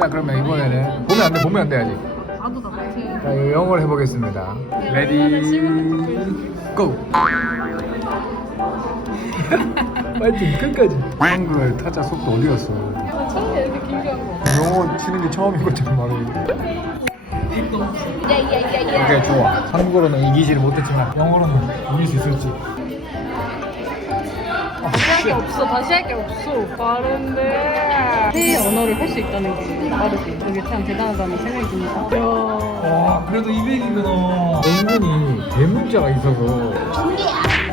자, 그러면 이번에는 보면 안 돼 아직. 나도 다 같이. 자, 이거 영어로 해보겠습니다. 레디 고! 파이팅 끝까지. 한글 타자 속도 어디 갔어? 처음에 이렇게 길게 한 거. 영어 치는 게 처음인 것처럼 말해. 오케이, 좋아. 한국어로는 이기지를 못했지만 영어로는 이길 수 있을지. 다시 할 게 없어. 다시 할 게 없어. 빠른데. 새 언어를 할 수 있다는 게 빠르지. 그게 참 대단하다는 생각이 듭니다. 이야. 와, 그래도 200이구나. 은근히 대문자가 있어서.